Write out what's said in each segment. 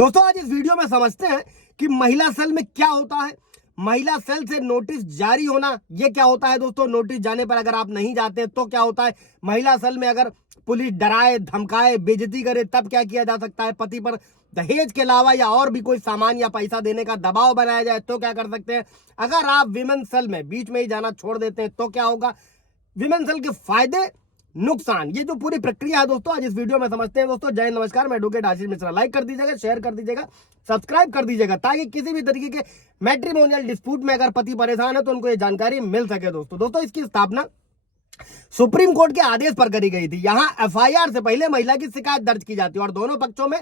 दोस्तों आज इस वीडियो में समझते हैं कि महिला सेल में क्या होता है। महिला सेल से नोटिस जारी होना ये क्या होता है। दोस्तों नोटिस जाने पर अगर आप नहीं जाते तो क्या होता है। महिला सेल में अगर पुलिस डराए धमकाए बेइज्जती करे तब क्या किया जा सकता है। पति पर दहेज के अलावा या और भी कोई सामान या पैसा देने का दबाव बनाया जाए तो क्या कर सकते हैं। अगर आप विमेन सेल में बीच में ही जाना छोड़ देते हैं तो क्या होगा। विमेन सेल के फायदे नुकसान ये जो पूरी प्रक्रिया है दोस्तों आज इस वीडियो में समझते हैं। दोस्तों जय नमस्कार, मैं एडवोकेट आशीष मिश्रा। लाइक कर दीजिएगा, शेयर कर दीजिएगा, सब्सक्राइब कर दीजिएगा ताकि किसी भी तरीके के मैट्रिमोनियल डिस्प्यूट में अगर पति परेशान है तो उनको ये जानकारी मिल सके। दोस्तों इसकी स्थापना सुप्रीम कोर्ट के आदेश पर करी गई थी। यहां एफआईआर से पहले महिला की शिकायत दर्ज की जाती है और दोनों पक्षों में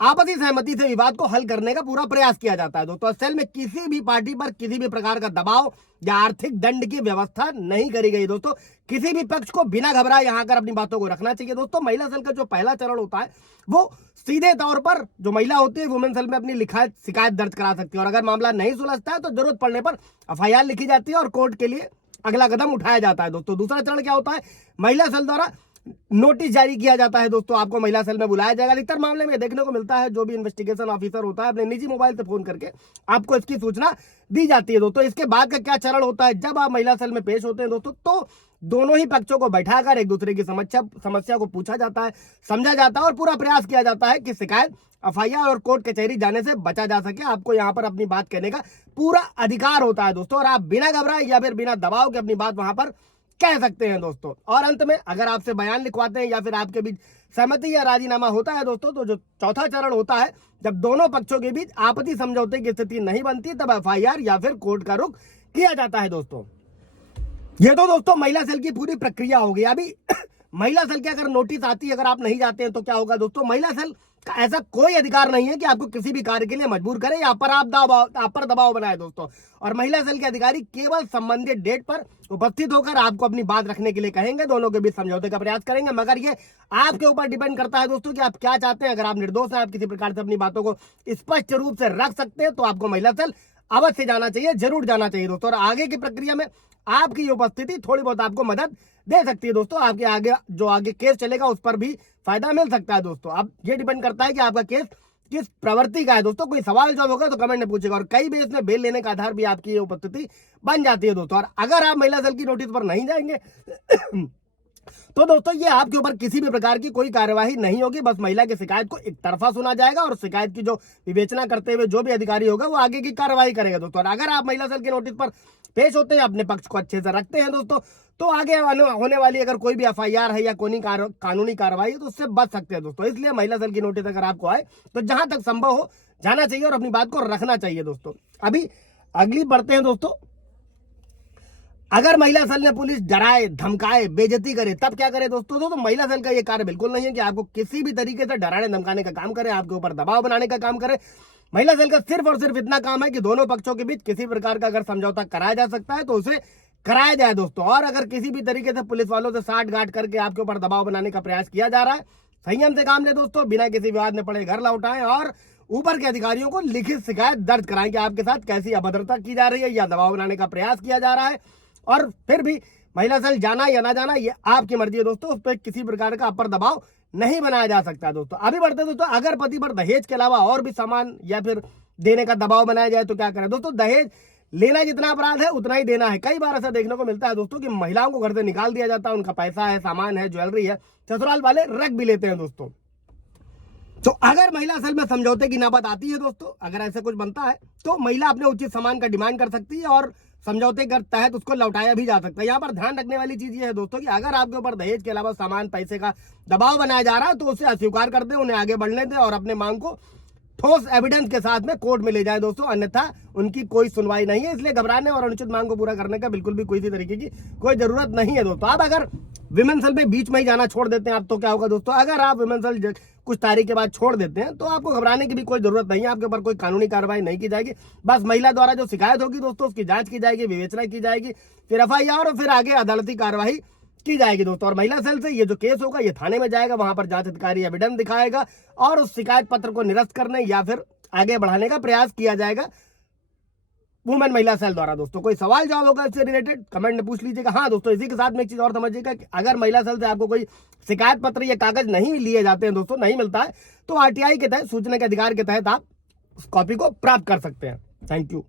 आपसी सहमति से विवाद को हल करने का पूरा प्रयास किया जाता है। दोस्तों सेल में किसी भी पार्टी पर किसी भी प्रकार का दबाव या आर्थिक दंड की व्यवस्था नहीं करी गई। दोस्तों किसी भी पक्ष को बिना घबराए यहां कर अपनी बातों को रखना चाहिए। दोस्तों महिला सेल का जो पहला चरण होता है वो सीधे तौर पर जो महिला होती है वुमेन सेल में अपनी लिखायत शिकायत दर्ज करा सकती है और अगर मामला नहीं सुलझता है तो जरूरत पड़ने पर एफआईआर लिखी जाती है और कोर्ट के लिए अगला कदम उठाया जाता है। दोस्तों दूसरा चरण क्या होता है, महिला सेल द्वारा नोटिस जारी किया जाता है। दोस्तों आपको महिला सेल में बुलाया जाएगा। अधिकतर मामले में देखने को मिलता है जो भी इन्वेस्टिगेशन ऑफिसर होता है अपने निजी मोबाइल से फोन करके आपको इसकी सूचना दी जाती है। दोस्तों इसके बाद का क्या चरण होता है, जब आप महिला सेल में पेश होते हैं दोस्तों तो दोनों ही पक्षों को बैठाकर एक दूसरे की समस्या को पूछा जाता है, समझा जाता है और पूरा प्रयास किया जाता है कि शिकायत एफआईआर और कोर्ट कचहरी जाने से बचा जा सके। आपको यहाँ पर अपनी बात कहने का पूरा अधिकार होता है दोस्तों और आप बिना घबराए या फिर बिना दबाव के अपनी बात वहां पर कह सकते हैं। दोस्तों और अंत में अगर आपसे बयान लिखवाते हैं या फिर आपके बीच सहमति या राजीनामा होता है दोस्तों तो जो चौथा चरण होता है जब दोनों पक्षों के बीच आपसी समझौते की स्थिति नहीं बनती तब एफआईआर या फिर कोर्ट का रुख किया जाता है। दोस्तों ये तो दोस्तों महिला सेल की पूरी प्रक्रिया होगी। अभी महिला सेल की अगर नोटिस आती है अगर आप नहीं जाते हैं तो क्या होगा। दोस्तों महिला सेल का ऐसा कोई अधिकार नहीं है कि आपको किसी भी कार्य के लिए मजबूर करे या आप पर दबाव बनाए। दोस्तों और महिला सेल के अधिकारी केवल संबंधित डेट पर उपस्थित होकर आपको अपनी बात रखने के लिए कहेंगे, दोनों के बीच समझौते का प्रयास करेंगे, मगर ये आपके ऊपर डिपेंड करता है दोस्तों कि आप क्या चाहते हैं। अगर आप निर्दोष हैं, आप किसी प्रकार से अपनी बातों को स्पष्ट रूप से रख सकते हैं तो आपको महिला सेल अवश्य जाना चाहिए, जरूर जाना चाहिए। दोस्तों और आगे की प्रक्रिया में आपकी उपस्थिति थोड़ी बहुत आपको मदद दे सकती है। दोस्तों आपके आगे केस चलेगा उस पर भी फायदा मिल सकता है। दोस्तों अब ये डिपेंड करता है कि आपका केस किस प्रवृत्ति का है। दोस्तों कोई सवाल जवाब होगा तो कमेंट में पूछेगा और कई बेस में बेल लेने का आधार भी आपकी उपस्थिति बन जाती है। दोस्तों और अगर आप महिला सेल की नोटिस पर नहीं जाएंगे तो दोस्तों ये आपके ऊपर किसी भी प्रकार की कोई कार्यवाही नहीं होगी, बस महिला की शिकायत को एक तरफा सुना जाएगा और शिकायत की जो विवेचना करते हुए जो भी अधिकारी होगा वो आगे की कार्यवाही करेगा। दोस्तों अगर आप महिला सेल के नोटिस पर पेश होते हैं, अपने पक्ष को अच्छे से रखते हैं दोस्तों तो आगे होने वाली अगर कोई भी एफआईआर है या कोई कानूनी कार्रवाई तो उससे बच सकते हैं। दोस्तों इसलिए महिला सेल की नोटिस अगर आपको आए तो जहां तक संभव हो जाना चाहिए और अपनी बात को रखना चाहिए। दोस्तों अभी अगली बढ़ते हैं। दोस्तों अगर महिला सेल ने पुलिस डराए धमकाए बेइज्जती करे तब क्या करे। दोस्तों महिला सेल का ये कार्य बिल्कुल नहीं है कि आपको किसी भी तरीके से डराने धमकाने का काम करे, आपके ऊपर दबाव बनाने का काम करे। महिला सेल का सिर्फ और सिर्फ इतना काम है कि दोनों पक्षों के बीच किसी प्रकार का अगर समझौता कराया जा सकता है तो उसे कराया जाए। दोस्तों और अगर किसी भी तरीके से पुलिस वालों से साठ गांठ करके आपके ऊपर दबाव बनाने का प्रयास किया जा रहा है, संयम से काम ले दोस्तों, बिना किसी विवाद में पड़े घर लौटाएं और ऊपर के अधिकारियों को लिखित शिकायत दर्ज कराएं कि आपके साथ कैसी अभद्रता की जा रही है या दबाव बनाने का प्रयास किया जा रहा है। और फिर भी महिला सेल जाना या ना जाना ये आपकी मर्जी है। दोस्तों उस पर किसी प्रकार का अपर दबाव नहीं बनाया जा सकता। दोस्तों अभी बढ़ते दोस्तों अगर पति पर दहेज के अलावा और भी सामान या फिर देने का दबाव बनाया जाए तो क्या करें। दोस्तों दहेज लेना जितना अपराध है उतना ही देना है। कई बार ऐसा देखने को मिलता है दोस्तों कि महिलाओं को घर से निकाल दिया जाता है, उनका पैसा है, सामान है, ज्वेलरी है, ससुराल वाले रख भी लेते हैं। दोस्तों तो अगर महिला सेल में समझौते की नौबत आती है दोस्तों, अगर ऐसा कुछ बनता है तो महिला अपने उचित सामान का डिमांड कर सकती है और समझौते के तहत उसको लौटाया भी जा सकता है। यहाँ पर ध्यान रखने वाली चीज ये है दोस्तों कि अगर आपके ऊपर दहेज के अलावा सामान पैसे का दबाव बनाया जा रहा है तो उसे अस्वीकार कर दे, उन्हें आगे बढ़ने दें और अपने मांग को ठोस एविडेंस के साथ में कोर्ट में ले जाए। दोस्तों अन्यथा उनकी कोई सुनवाई नहीं है, इसलिए घबराने और अनुचित मांग को पूरा करने का बिल्कुल भी कोई भी तरीके की कोई जरूरत नहीं है। दोस्तों आप अगर विमेन सेल में बीच में ही जाना छोड़ देते हैं आप तो क्या होगा। दोस्तों अगर आप विमेन सेल कुछ तारीख के बाद छोड़ देते हैं तो आपको घबराने की भी कोई जरूरत नहीं है, आपके ऊपर कोई कानूनी कार्रवाई नहीं की जाएगी। बस महिला द्वारा जो शिकायत होगी दोस्तों उसकी जांच की जाएगी, विवेचना की जाएगी, फिर एफआईआर और फिर आगे अदालती कार्रवाई की जाएगी। दोस्तों और महिला सेल से ये जो केस होगा ये थाने में जाएगा, वहां पर जांच अधिकारी एविडेंस दिखाएगा और उस शिकायत पत्र को निरस्त करने या फिर आगे बढ़ाने का प्रयास किया जाएगा। वुमेन महिला सेल द्वारा। दोस्तों कोई सवाल जवाब होगा इससे रिलेटेड कमेंट में पूछ लीजिएगा। हाँ दोस्तों, इसी के साथ में एक चीज और समझिएगा कि अगर महिला सेल से आपको कोई शिकायत पत्र या कागज नहीं लिए जाते हैं दोस्तों, नहीं मिलता है, तो आरटीआई के तहत, सूचना के अधिकार के तहत आप उस कॉपी को प्राप्त कर सकते हैं। Thank you.